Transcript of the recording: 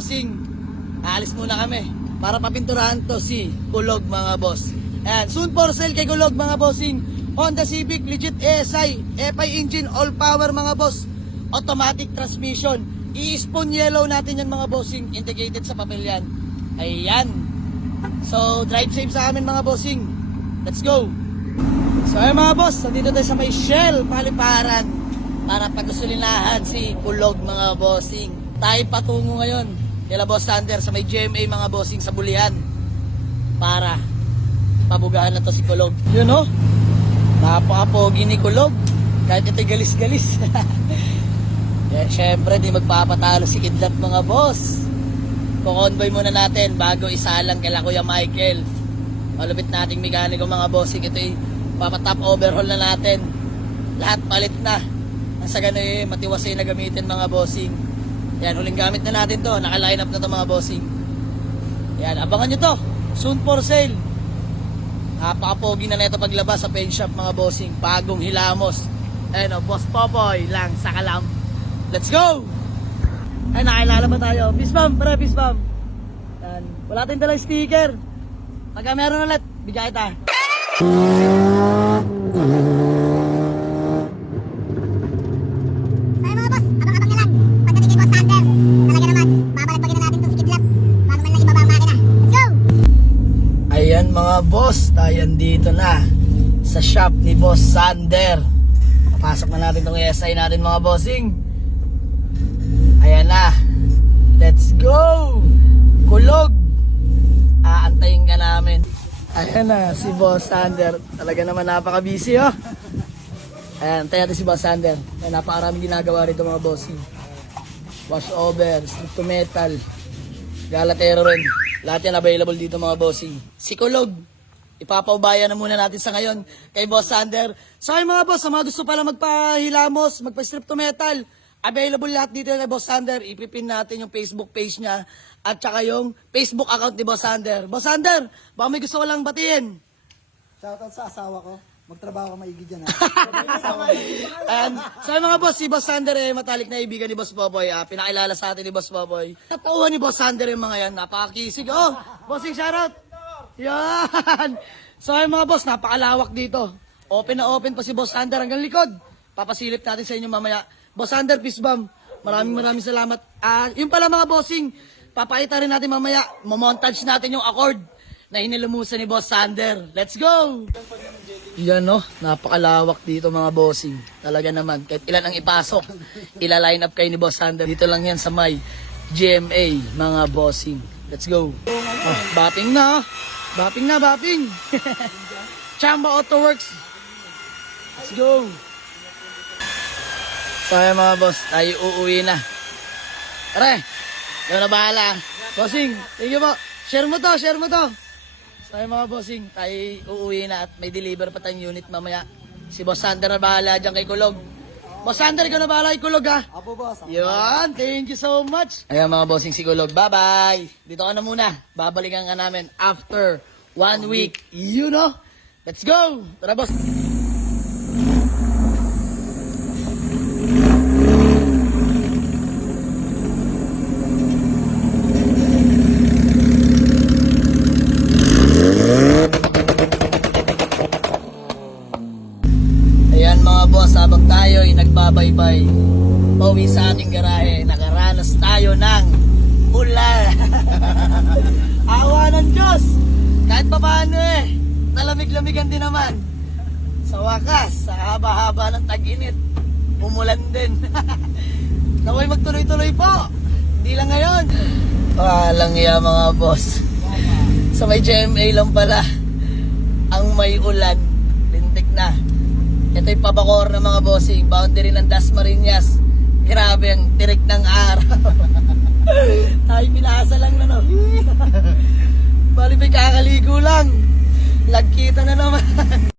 bossing, aalis muna kami para papinturahan to si Kulog mga boss. Ayan, soon for sale kay Kulog mga bossing. Honda Civic, legit ASI, FI engine, all power mga boss. Automatic transmission. I-spawn yellow natin yan mga bossing. Integrated sa papel yan. Ayan. So, drive safe sa amin mga bossing. Let's go. So ayun mga boss, nandito tayo sa may Shell Paliparan para pagkasulinahan si Kulog mga bossing. Tayo patungo ngayon kila Boss Sander sa may GMA mga bossing sa Bulian para pabugahan na to si Kulog. Yun o, napaka-pogi ni Kulog kahit ito'y galis-galis. Yeah, syempre di magpapatalo si Kidlat mga boss. Kukonvoy muna natin bago isalang kila Kuya Michael. Malupit nating mekaniko mga bossing. Ito'y papatop overhaul na natin. Lahat palit na. Ang sa gano'y matiwasay na gamitin mga bossing. Yan, huling gamit na natin to. Naka-line up na to mga bossing. Yan, abangan nyo to. Soon for sale. Napaka-pogi na neto paglabas sa paint shop mga bossing. Bagong hilamos. Ayun o, Boss Popoy lang sa Kalam. Let's go! Ay, nakilala ba tayo? Peace bomb, pre, peace bomb. Yan. Wala tayong dalang sticker. Pagka meron ulit, bigyan kita. Sorry mga boss, abang-abang na lang. Pagdating kay Boss Sander, talaga naman, babalik-bagin na natin itong skidlap bago man lang ibaba ang makina. Let's go! Ayan mga boss, tayo dito na sa shop ni Boss Sander. Papasok na natin itong ESI natin mga bossing. Ayan na. Let's go! Kulog! Aantayin ka namin. Ayan na, si Boss Sander. Talaga naman napaka-busy oh. Ayan, tayo natin si Boss Sander. Ayan, napakaraming ginagawa rito mga bossing. Wash over, strip to metal, galatero rin. Lahat yan available dito mga bossing. Si Kulog, ipapaubaya na muna natin sa ngayon kay Boss Sander. So ay mga boss, sa mga gusto pala magpahilamos, magpa-strip to metal, available lahat dito kay Boss Sander. Ipipin natin yung Facebook page niya at saka yung Facebook account ni Boss Sander. Boss Sander, baka may gusto ko lang batiin. Shoutout sa asawa ko. Magtrabaho ka maigi dyan ha. And so mga boss, si Boss Sander matalik na ibigan ni Boss Popoy. Pinakilala sa atin ni Boss Popoy. Natauhan ni Boss Sander yung mga yan. Napakakisig. Oh, bossing shoutout. Yan. So mga boss, napakalawak dito. Open na open pa si Boss Sander hanggang likod. Papasilip natin sa inyo mamaya. Boss Sander, peace bomb. Maraming salamat. Yung pala mga bossing, papakita rin natin mamaya. Mamontage natin yung accord na hinilumusan ni Boss Sander. Let's go! Yan no, napakalawak dito mga bossing. Talaga naman, kahit ilan ang ipasok, ila-line up kayo ni Boss Sander. Dito lang yan sa may GMA mga bossing. Let's go! Bapping na! Bapping na, bapping! Chamba Auto Works. Let's go! So ayan mga boss, tayo uuwi na. Tara, ikaw na bahala. Bossing, thank you po. Share mo to, share mo to. So ayan mga bossing, tayo uuwi na at may deliver pa tayong unit mamaya. Si Boss Sander na bahala dyan kay Kulog. Boss Sander, ikaw na bahala kay Kulog ha. Apo boss. Yan, thank you so much. Ayan mga bossing, si Kulog, bye-bye. Dito ka na muna, babalikan ka namin after 1 week. You know? Let's go! Tara boss! Ayan mga boss, habang tayo ay nagbabaybay, pauwi sa ating garahe, nakaranas tayo ng ulan. Awa ng Diyos! Kahit pa paano nalamig-lamigan din naman. Sa wakas, sa haba-haba ng tag-init, umulan din. Naway magtuloy-tuloy po. Hindi lang ngayon. Walang iya mga boss. Sa may GMA lang pala ang may ulan. Lintik na. Ito'y pabakor ng mga bossing. Boundary ng Dasmariñas. Grabe ang tirik ng araw. Ay, pinasa lang na no. Bali may kakaligo lang. Lagkita na naman.